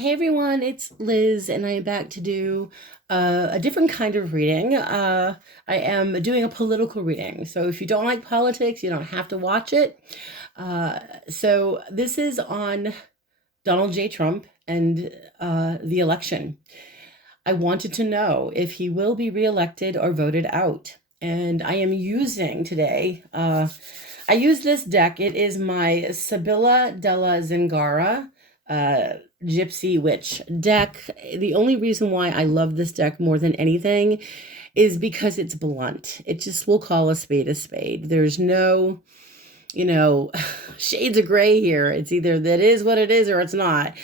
Hey everyone, it's Liz, and I am back to do a different kind of reading. I am doing a political reading, so if you don't like politics, you don't have to watch it. Uh, so this is on Donald J. Trump and the election. I wanted to know if he will be reelected or voted out. And I am using today, I use this deck. It is my Sibilla della Zingara uh, Gypsy Witch deck. The only reason why I love this deck more than anything is because it's blunt. It just will call a spade a spade. There's no, you know, shades of gray here. It's either that is what it is or it's not.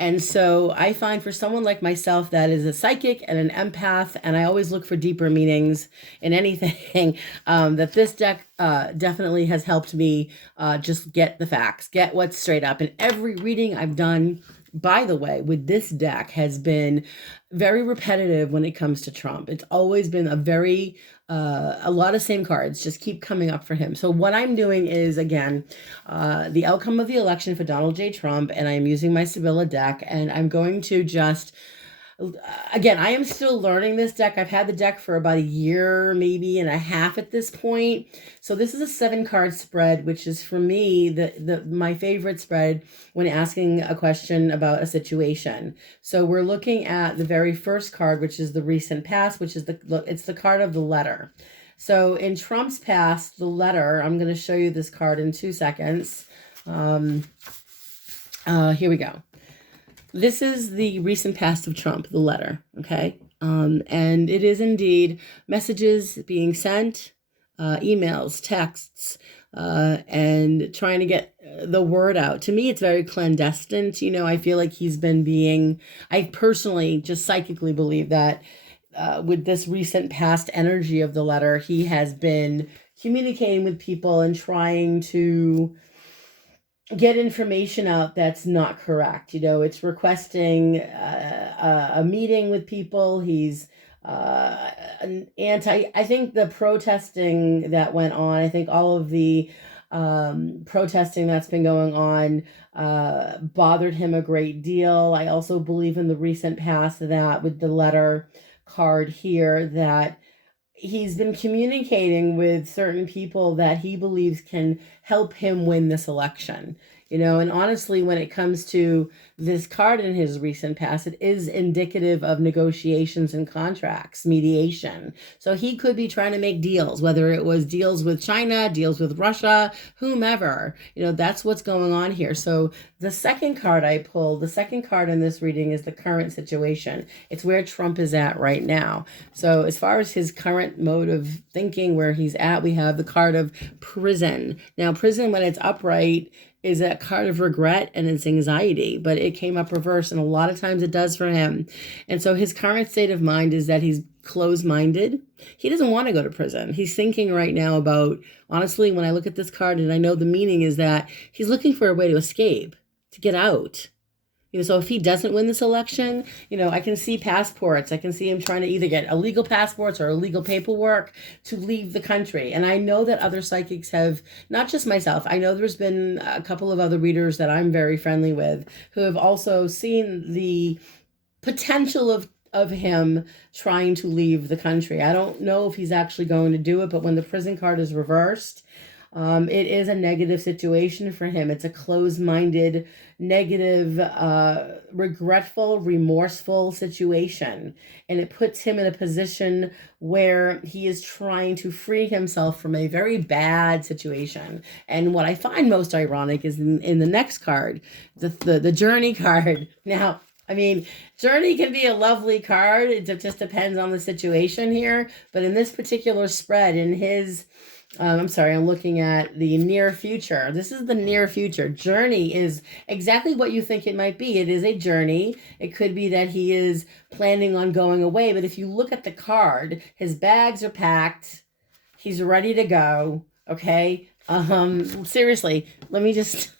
And so I find for someone like myself that is a psychic and an empath, and I always look for deeper meanings in anything, that this deck definitely has helped me just get the facts, get what's straight up. And every reading I've done, by the way, with this deck has been very repetitive when it comes to Trump. It's always been a lot of same cards just keep coming up for him. So what I'm doing is, again, the outcome of the election for Donald J. Trump, and I'm using my Sibilla deck, and I'm going to just again, I am still learning this deck. I've had the deck for about a year, maybe and a half at this point. So this is a 7-card spread, which is for me the my favorite spread when asking a question about a situation. So we're looking at the very first card, which is the recent past, which is it's the card of the letter. So in Trump's past, the letter, I'm going to show you this card in 2 seconds. Here we go. This is the recent past of Trump, the letter, okay? And it is indeed messages being sent, emails, texts, and trying to get the word out. To me, it's very clandestine. I feel like I personally just psychically believe that with this recent past energy of the letter, he has been communicating with people and trying to get information out that's not correct. It's requesting a meeting with people. He's I think the protesting that went on, I think all of the protesting that's been going on bothered him a great deal. I also believe in the recent past that with the letter card here, that he's been communicating with certain people that he believes can help him win this election. And honestly, when it comes to this card in his recent past, it is indicative of negotiations and contracts, mediation. So he could be trying to make deals, whether it was deals with China, deals with Russia, whomever. That's what's going on here. So the second card I pulled, the second card in this reading is the current situation. It's where Trump is at right now. So as far as his current mode of thinking, where he's at, we have the card of prison. Now, prison, when it's upright, is a card of regret and it's anxiety, but it came up reverse, and a lot of times it does for him. And so his current state of mind is that he's closed-minded. He doesn't want to go to prison. He's thinking right now about, honestly, when I look at this card, and I know the meaning is that he's looking for a way to escape, to get out. So if he doesn't win this election, I can see passports. I can see him trying to either get illegal passports or illegal paperwork to leave the country. And I know that other psychics have, not just myself, I know there's been a couple of other readers that I'm very friendly with who have also seen the potential of him trying to leave the country. I don't know if he's actually going to do it, but when the prison card is reversed, it is a negative situation for him. It's a closed-minded, negative, regretful, remorseful situation. And it puts him in a position where he is trying to free himself from a very bad situation. And what I find most ironic is in the next card, the journey card. Now, journey can be a lovely card. It just depends on the situation here. But in this particular spread, in his... I'm sorry, I'm looking at the near future. This is the near future. Journey is exactly what you think it might be. It is a journey. It could be that he is planning on going away. But if you look at the card, his bags are packed. He's ready to go. Okay. Seriously, let me just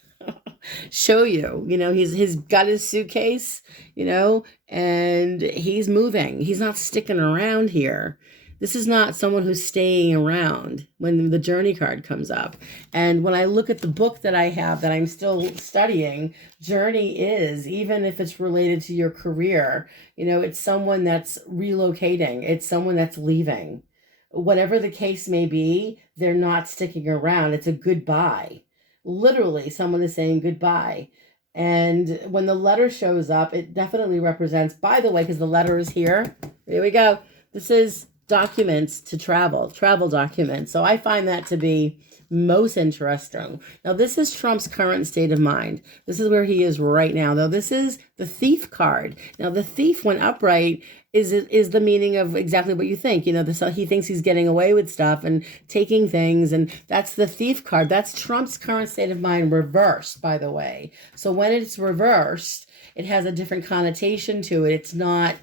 show you. He's got his suitcase, and he's moving. He's not sticking around here. This is not someone who's staying around when the journey card comes up. And when I look at the book that I have that I'm still studying, journey is, even if it's related to your career, it's someone that's relocating, it's someone that's leaving. Whatever the case may be, they're not sticking around. It's a goodbye. Literally, someone is saying goodbye. And when the letter shows up, it definitely represents, by the way, because the letter is here. Here we go. This is documents to travel documents. So I find that to be most interesting. Now, this is Trump's current state of mind. This is where he is right now, though. This is the thief card. Now, the thief, when upright, is the meaning of exactly what you think. He thinks he's getting away with stuff and taking things, and that's the thief card. That's Trump's current state of mind reversed, by the way. So when it's reversed, it has a different connotation to it. It's not,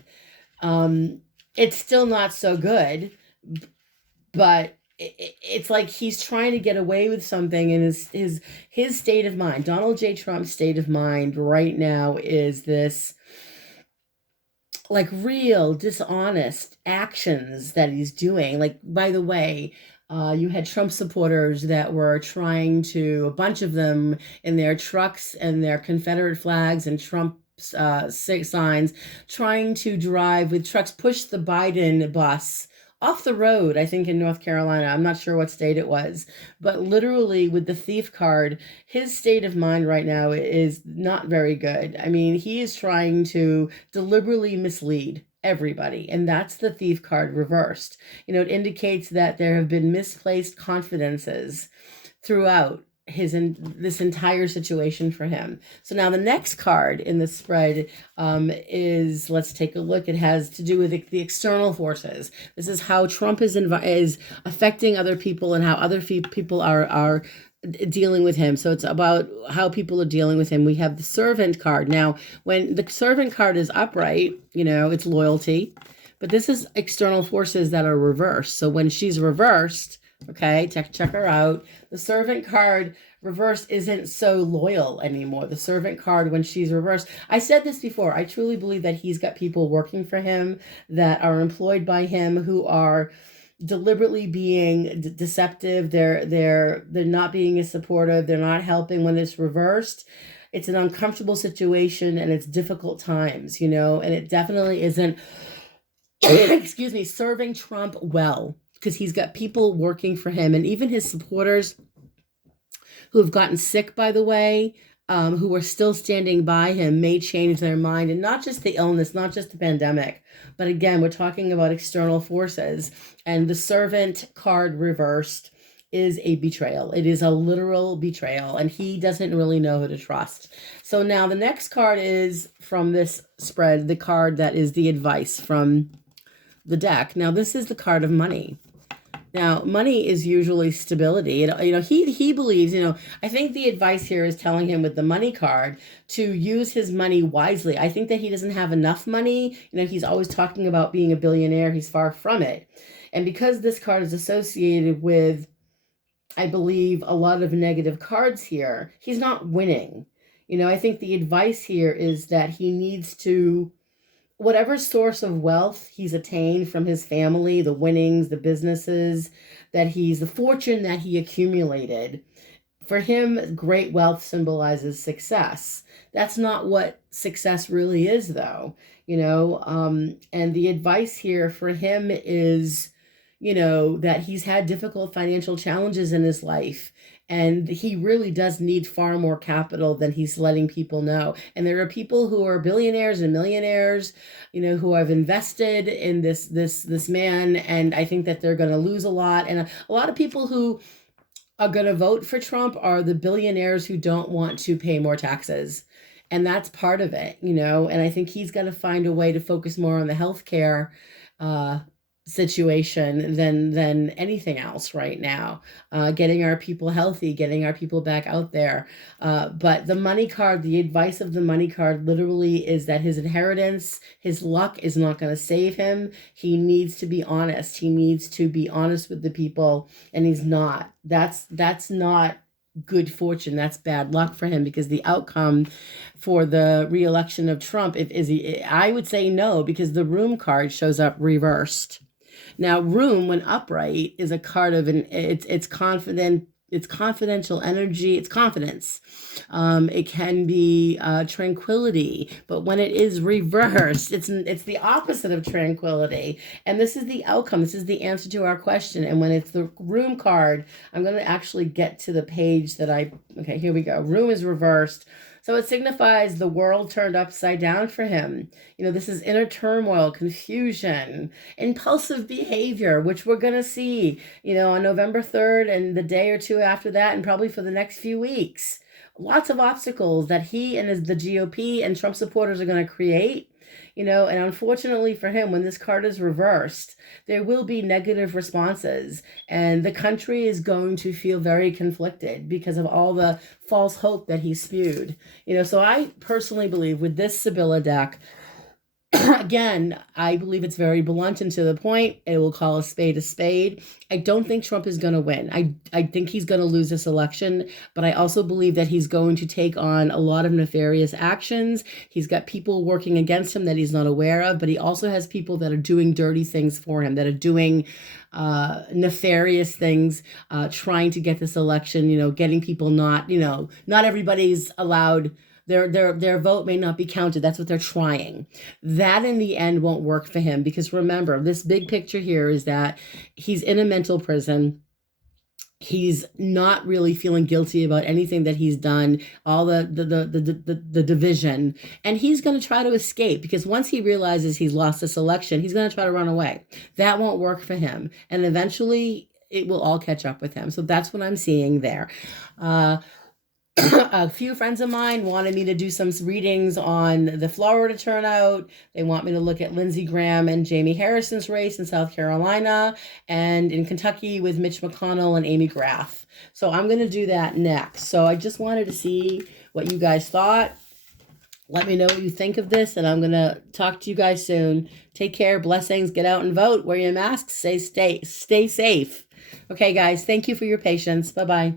it's still not so good, but it's like he's trying to get away with something, and his state of mind, Donald J. Trump's state of mind right now is this, like, real dishonest actions that he's doing. Like, by the way, you had Trump supporters that were trying to, a bunch of them in their trucks and their Confederate flags and Trump signs, trying to drive with trucks, push the Biden bus off the road, I think in North Carolina. I'm not sure what state it was, but literally with the thief card, his state of mind right now is not very good. I mean, he is trying to deliberately mislead everybody, and that's the thief card reversed. It indicates that there have been misplaced confidences throughout this entire situation for him. So now the next card in the spread is, let's take a look. It has to do with the external forces. This is how Trump is affecting other people and how other people are dealing with him. So it's about how people are dealing with him. We have the servant card. Now, when the servant card is upright, it's loyalty, but this is external forces that are reversed. So when she's reversed, okay, check her out. The servant card reverse isn't so loyal anymore. The servant card, when she's reversed, I said this before, I truly believe that he's got people working for him that are employed by him who are deliberately being deceptive. They're not being as supportive. They're not helping. When it's reversed, it's an uncomfortable situation and it's difficult times, and it definitely isn't excuse me, serving Trump well, because he's got people working for him, and even his supporters who have gotten sick, by the way, who are still standing by him, may change their mind. And not just the illness, not just the pandemic, but again, we're talking about external forces. And the servant card reversed is a betrayal. It is a literal betrayal, and he doesn't really know who to trust. So now the next card is from this spread, the card that is the advice from the deck. Now, this is the card of money. Now, money is usually stability. He believes, I think the advice here is telling him with the money card to use his money wisely. I think that he doesn't have enough money. He's always talking about being a billionaire. He's far from it. And because this card is associated with, I believe, a lot of negative cards here, he's not winning. I think the advice here is that he needs to, whatever source of wealth he's attained from his family, the winnings, the businesses the fortune that he accumulated, for him, great wealth symbolizes success. That's not what success really is, though, and the advice here for him is, that he's had difficult financial challenges in his life. And he really does need far more capital than he's letting people know. And there are people who are billionaires and millionaires, who have invested in this man. And I think that they're going to lose a lot. And a lot of people who are going to vote for Trump are the billionaires who don't want to pay more taxes. And that's part of it, and I think he's got to find a way to focus more on the healthcare situation than anything else right now, getting our people healthy, getting our people back out there. But the money card, the advice of the money card literally is that his inheritance, his luck is not going to save him. He needs to be honest. He needs to be honest with the people, and he's not. That's not good fortune. That's bad luck for him, because the outcome for the re-election of Trump, I would say no, because the room card shows up reversed. Now, room, when upright, is a card of it's confident. It's confidential energy. It's confidence. It can be tranquility, but when it is reversed, it's the opposite of tranquility. And this is the outcome. This is the answer to our question. And when it's the room card, I'm going to actually get to the page that okay, here we go. Room is reversed. So it signifies the world turned upside down for him. This is inner turmoil, confusion, impulsive behavior, which we're going to see, on November 3rd and the day or two after that, and probably for the next few weeks. Lots of obstacles that he and the GOP and Trump supporters are going to create. And unfortunately for him, when this card is reversed, there will be negative responses, and the country is going to feel very conflicted because of all the false hope that he spewed. So I personally believe with this Sibylla deck, again, I believe it's very blunt and to the point. It will call a spade a spade. I don't think Trump is going to win. I think he's going to lose this election, but I also believe that he's going to take on a lot of nefarious actions. He's got people working against him that he's not aware of, but he also has people that are doing dirty things for him, that are doing nefarious things, trying to get this election, getting people not everybody's allowed. Their vote may not be counted. That's what they're trying. That in the end won't work for him, because remember, this big picture here is that he's in a mental prison. He's not really feeling guilty about anything that he's done, all the division, and he's going to try to escape, because once he realizes he's lost this election, he's going to try to run away. That won't work for him, and eventually it will all catch up with him. So that's what I'm seeing there. A few friends of mine wanted me to do some readings on the Florida turnout. They want me to look at Lindsey Graham and Jamie Harrison's race in South Carolina, and in Kentucky with Mitch McConnell and Amy Graff. So I'm going to do that next. So I just wanted to see what you guys thought. Let me know what you think of this, and I'm going to talk to you guys soon. Take care. Blessings. Get out and vote. Wear your masks. Stay safe. Okay, guys. Thank you for your patience. Bye-bye.